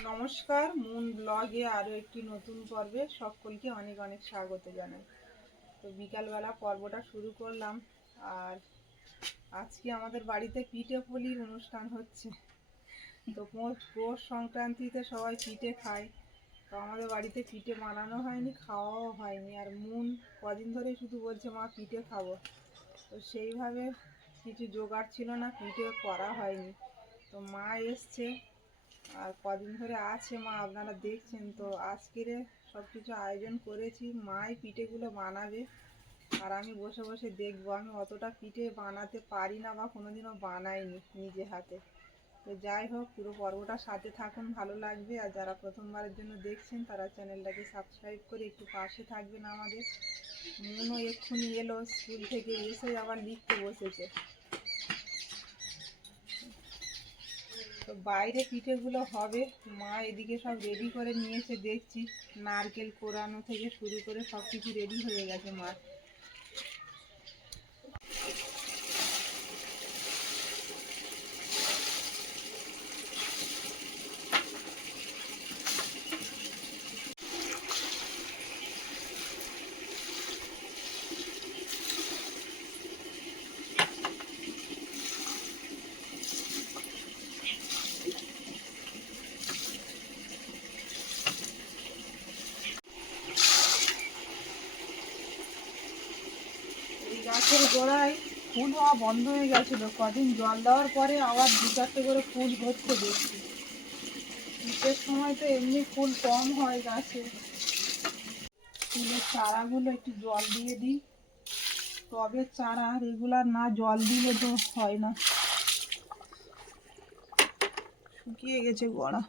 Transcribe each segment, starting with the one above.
নমস্কার, মুন ব্লগে আরও একটি নতুন পর্বে সকলকে অনেক অনেক স্বাগত জানাই। তো বিকালবেলা পর্বটা শুরু করলাম, আর আজকে আমাদের বাড়িতে পিঠে পুলির অনুষ্ঠান হচ্ছে। তো পৌষ সংক্রান্তিতে সবাই পিঠে খায়। তো আমাদের বাড়িতে পিঠে বানানো হয়নি, খাওয়াও হয়নি। আর মুন কদিন ধরে শুধু বলছে, মা, পিঠে খাব। তো সেইভাবে কিছু জোগাড় ছিল না, পিঠে করা হয়নি। তো মা এসছে আর কদিন ধরে আছে মা, আপনারা দেখছেন তো। আজকের সব কিছু আয়োজন করেছি, মাই পিঠেগুলো বানাবে। আর আমি বসে বসে দেখব, আমি অতটা পিঠে বানাতে পারি না বা কোনোদিনও বানাইনি নিজে হাতে। তো যাই হোক, পুরো পর্বটা সাথে থাকুন, ভালো লাগবে। আর যারা প্রথমবারের জন্য দেখছেন, তারা চ্যানেলটাকে সাবস্ক্রাইব করে একটু পাশে থাকবেন আমাদের। মনও এক্ষুনি এলো, স্কুল থেকে এসে আবার লিখতে বসেছে। তো বাইরে পিঠেগুলো হবে। মা এদিকে সব রেডি করে নিয়েছে, দেখছি। নারকেল কোরানো থেকে শুরু করে সব কিছু রেডি হয়ে গেছে মা এই গাছের গোড়ায় ফুল হওয়া বন্ধ হয়ে গেছিল। কদিন জল দেওয়ার পরে আবার দু চারটে করে ফুল হচ্ছে দেখছি। শীতের সময় তো এমনি ফুল কম হয় গাছে। ফুলের চারাগুলো একটু জল দিয়ে দিই। টবের চারা রেগুলার না জল দিলে তো হয় না। শুকিয়ে গেছে গোড়া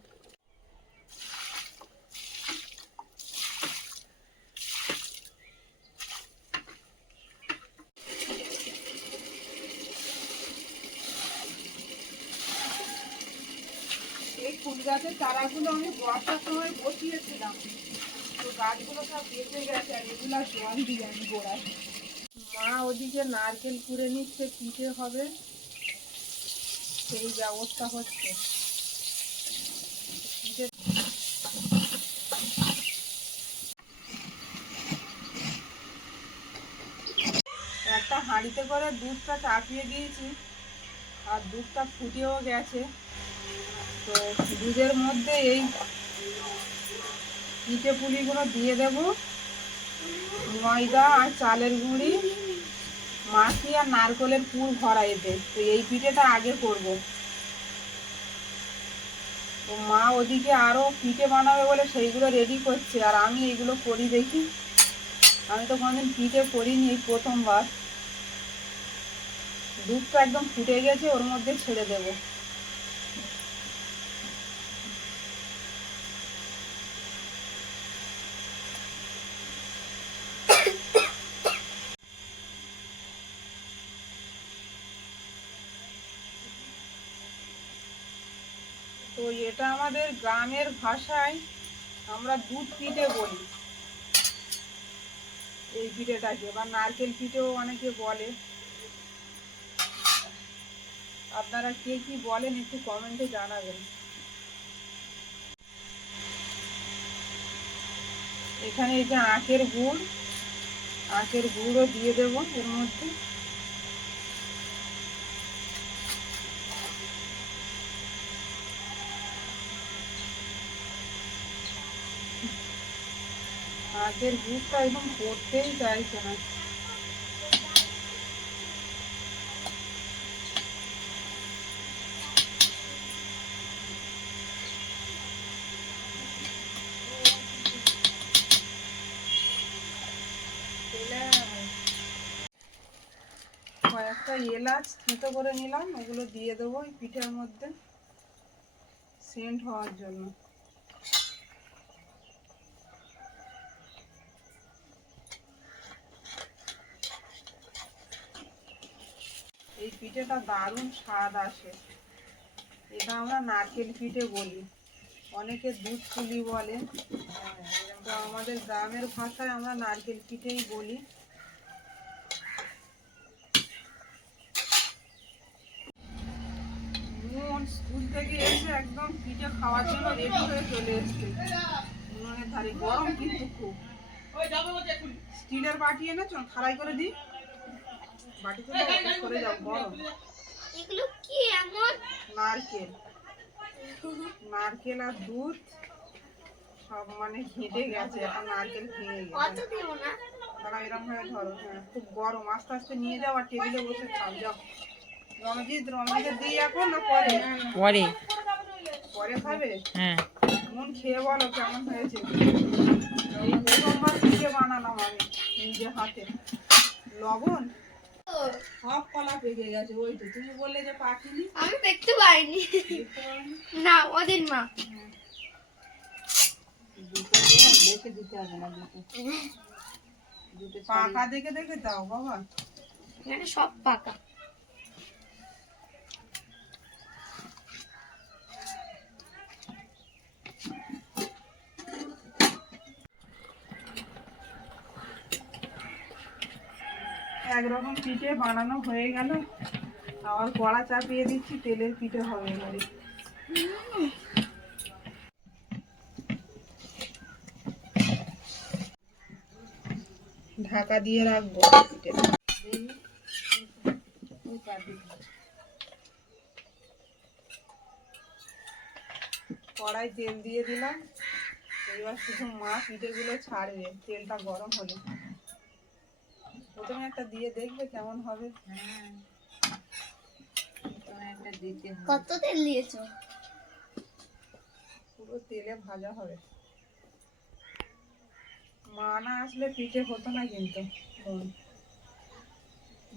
এই ফুল গাছের চারাগুলো আমি বর্ষার সময় বসিয়েছিলাম। তো গাছগুলো সব বেঁচে গেছে আর এগুলো জল দিই আমি গোড়ায়। মা ওদিকে নারকেল কুড়ে নিচ্ছে পিঠে হবে? সেই ব্যবস্থা হচ্ছে। একটা হাঁড়িতে করে দুধটা চাপিয়ে দিয়েছি, আর দুধটা ফুটেও গেছে। তো দুধের মধ্যে এই পিঠে পুলিগুলো দিয়ে দেব। ময়দা আর চালের গুঁড়ি, মাখি আর নারকেলের পুর ভরা এতে তো এই পিঠেটা আগে করব। তো মা ওদিকে আরও পিঠে বানাবে বলে সেইগুলো রেডি করছে। আর আমি এগুলো করি দেখি। আমি তো কোনোদিন পিঠে করিনি এই প্রথমবার। দুধটা একদম ফুটে গেছে, ওর মধ্যে ছেড়ে দেবো। তো এটা আমাদের গ্রামের ভাষায় আমরা দুধ পিঠে বলি। এই পিঠেটাকে, বা নারকেল পিঠেও অনেকে বলে। আপনারা কে কি বলেন একটু কমেন্টে জানাবেন। এখানে এই যে আখের গুড়, আখের গুড়ও দিয়ে দেবো এর মধ্যে। আখের গুড়টা একদম পড়তেই চাইছে না। কয়েকটা এলাচ থেতো করে নিলাম, ওগুলো দিয়ে দেবো এই পিঠের মধ্যে। সেন্ট হওয়ার জন্য এই পিঠেটা দারুণ স্বাদ আসে। এটা আমরা নারকেল পিঠে বলি। অনেকে দুধ পুলি বলে। তো আমাদের গ্রামের ভাষায় আমরা নারকেল পিঠেই বলি। স্কুল থেকে এসে একদম পিঠে খাওয়ার জন্য রেডি হয়ে চলে এসছে। উনুনের ধারে গরম কিন্তু খুব। স্টিলের বাটি এনেছো? খাড়াই করে দিই। বাটিতে দাও, অফিস করে যাও গরম এগুলো কি এমন? নারকেল। নারকেল আর দুধ সব মানে ঘেঁটে গেছে এখন নারকেল ভেঙে কত গেছে দেব না। দাঁড়া এরকম ভাবে ধরো হ্যাঁ খুব গরম। আস্তে আস্তে নিয়ে যাও আর টেবিলে বসে খাও যাও। রমজিৎ রমজিৎ দিই এখন না পরে? পরে। পরে। খাবে? হ্যাঁ। মন খেয়ে বলো কেমন হয়েছে। এই প্রথমবার পিঠে বানালাম আমি নিজে হাতে। লবণ? সব কলা পেকে গেছে ওই তো। তুমি বললে যে পাখিনি। আমি দেখতে পাইনি। না ওদের মা। দেখে দিতে হবে না পাকা দেখে দেখে দাও বাবা। সব পাকা। একরকম পিঠে বানানো হয়ে গেল। আবার কড়া চাপিয়ে দিচ্ছি, তেলের পিঠে হবে এবারে। ঢাকা দিয়ে রাখব কড়াই তেল দিয়ে দিলাম। এবার শুধু মা পিঠেগুলো ছাড়বে, তেলটা গরম হলে। প্রথমে একটা দিয়ে দেখবে কেমন হবে। কত তেল দিয়েছ? পুরো তেলে ভাজা হবে। মা না আসলে পিঠে হতো না কিন্তু মন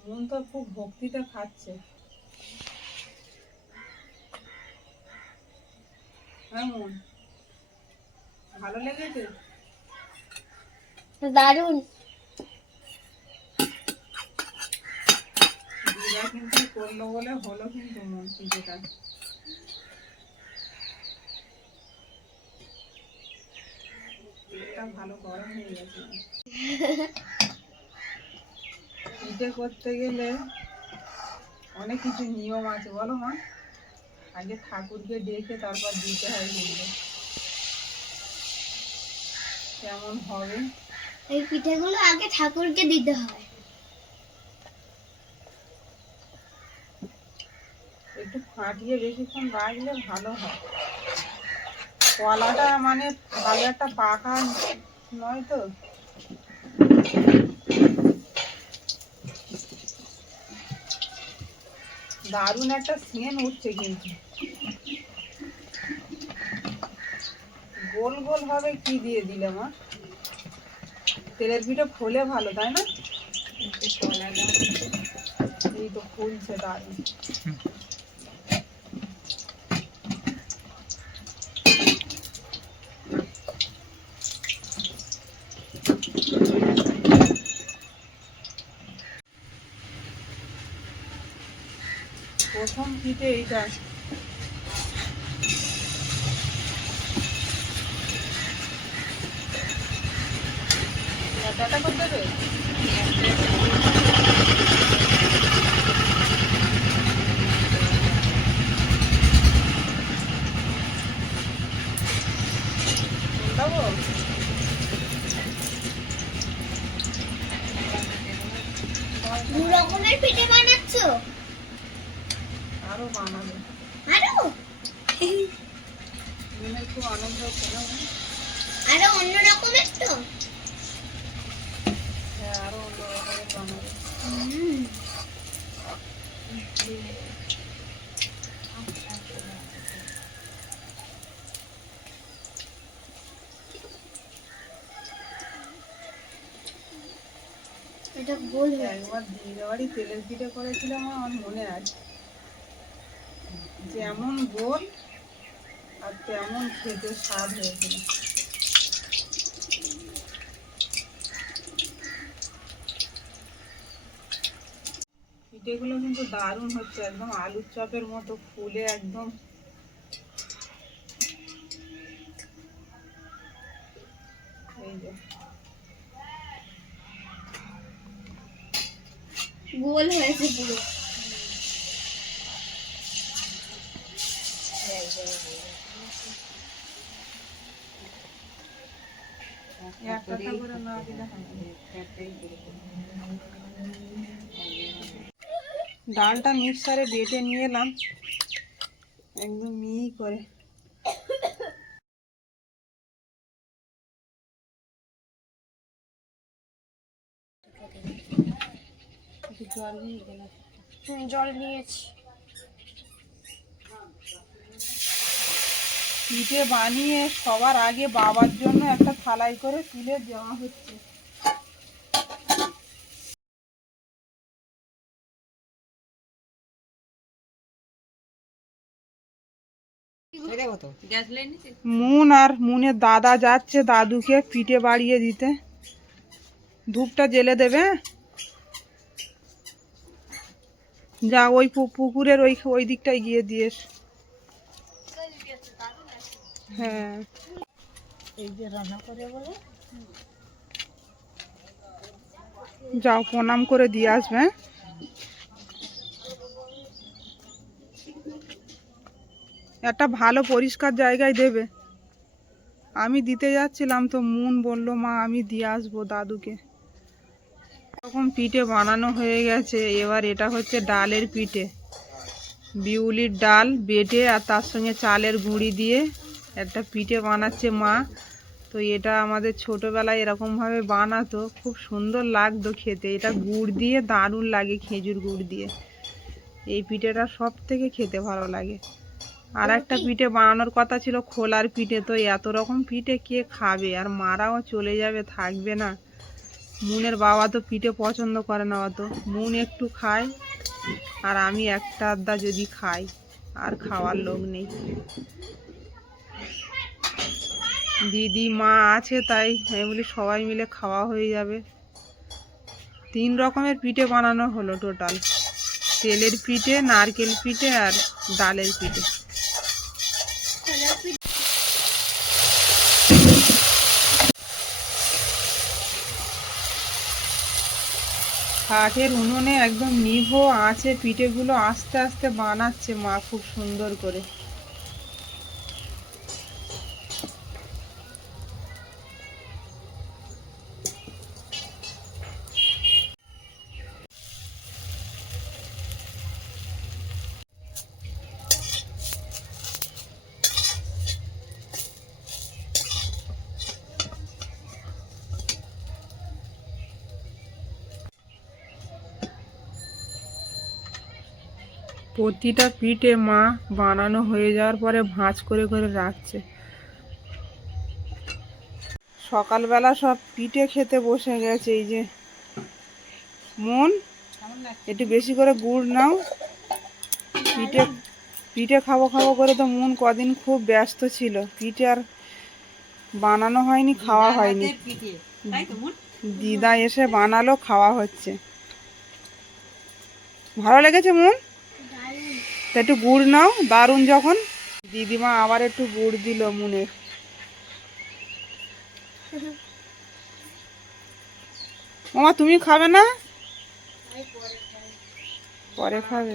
মন তো খুব ভক্তিতে খাচ্ছে। হ্যাঁ মন ভালো লেগেছে? দারুণ দিদা কিন্তু করল বলে হলো কিন্তু মন পিঠেটা তেলটা ভালো গরম হয়ে গেছে। পিঠে করতে গেলে অনেক কিছু নিয়ম আছে, বলো মা। আগে ঠাকুরকে ডেকে তারপর দিতে হয় কিন্তু কেমন হবে? এই পিঠেগুলো আগে ঠাকুরকে দিতে হয় একটু ফাটিয়ে বেশিক্ষণ রাখলে ভালো হয়। কলাটা মানে ভালো একটা পাকা নয় তো? দারুণ একটা সেন উঠছে কিন্তু। গোল গোল হবে কি দিয়ে দিলে মা? তেলের পিঠে ফোলে ভালো, তাই না? এই তো ফুলছে দারুণ। পিঠে এইটা। ডাটা করতে হবে উল্টাবো? দু রকমের পিঠে বানাচ্ছো আরও বানাবে আরও মনে একটু আনন্দ হচ্ছে আরও অন্য রকমের তো? হ্যাঁ আরও অন্য রকমের বানাবে। এটা গোল একবার দিদির বাড়ি তেলের পিঠে করেছিলাম আমার মনে আছে। যেমন গোল আর তেমন খেতে স্বাদ হয়েছিল পিঠেগুলো কিন্তু দারুণ হচ্ছে একদম আলুর চপের মতো ফুলে একদম। এই যে। গোল হয়েছে পুরো। ডালটা মিক্সারে বেটে নিয়ে এলাম। একদম মিহি করে। জল নিয়েছি। পিঠে বানিয়ে সবার আগে বাবার জন্য একটা থালাই করে তুলে দেওয়া হচ্ছে। মুন আর মুনের দাদা যাচ্ছে দাদুকে পিঠে বাড়িয়ে দিতে। ধূপটা জেলে দেবে? যা ওই পুকুরের ওই ওই দিকটায় গিয়ে দিয়েস হ্যাঁ। এই যে রান্না করে বলে। যাও প্রণাম করে দিয়ে আসবে? একটা ভালো পরিষ্কার জায়গায় দেবে। আমি দিতে যাচ্ছিলাম তো মুন বলল মা আমি দিয়ে আসব দাদুকে। তখন পিঠে বানানো হয়ে গেছে। এবার এটা হচ্ছে ডালের পিঠে। বিউলির ডাল বেটে আর তার সঙ্গে চালের গুঁড়ি দিয়ে একটা পিঠে বানাচ্ছে মা। তো এটা আমাদের ছোটোবেলায় এরকমভাবে বানাতো। খুব সুন্দর লাগতো খেতে। এটা গুড় দিয়ে দারুণ লাগে খেজুর গুড় দিয়ে। এই পিঠেটা সব থেকে খেতে ভালো লাগে। আর একটা পিঠে বানানোর কথা ছিল খোলার পিঠে। তো এত রকম পিঠে কে খাবে? আর মারাও চলে যাবে থাকবে না। মুনের বাবা তো পিঠে পছন্দ করে না অত। মুন একটু খায় আর আমি একটা আধা যদি খাই আর খাওয়ার লোক নেই। দিদি, মা আছে তাই। আমি বলি সবাই মিলে খাওয়া হয়ে যাবে। তিন রকমের পিঠে বানানো হলো টোটাল তেলের পিঠে, নারকেল পিঠে আর ডালের পিঠে। কাঠের উনুনে একদম নিভো আছে, পিঠেগুলো আস্তে আস্তে বানাচ্ছে মা খুব সুন্দর করে। প্রতিটা পিঠে মা বানানো হয়ে যাওয়ার পরে ভাঁজ করে করে রাখছে। সকালবেলা সব পিঠে খেতে বসে গেছে এই যে। মন একটু বেশি করে গুড় নাও। পিঠে পিঠে খাব খাব করে তো মন কদিন খুব ব্যস্ত ছিল। পিঠে আর বানানো হয়নি খাওয়া হয়নি। দিদা এসে বানালো খাওয়া হচ্ছে। ভালো লেগেছে মন? তা একটু গুড় নাও, দারুণ যখন। দিদিমা আবার একটু গুড় দিল মুনে। মামা, তুমি খাবে না? পরে খাবে।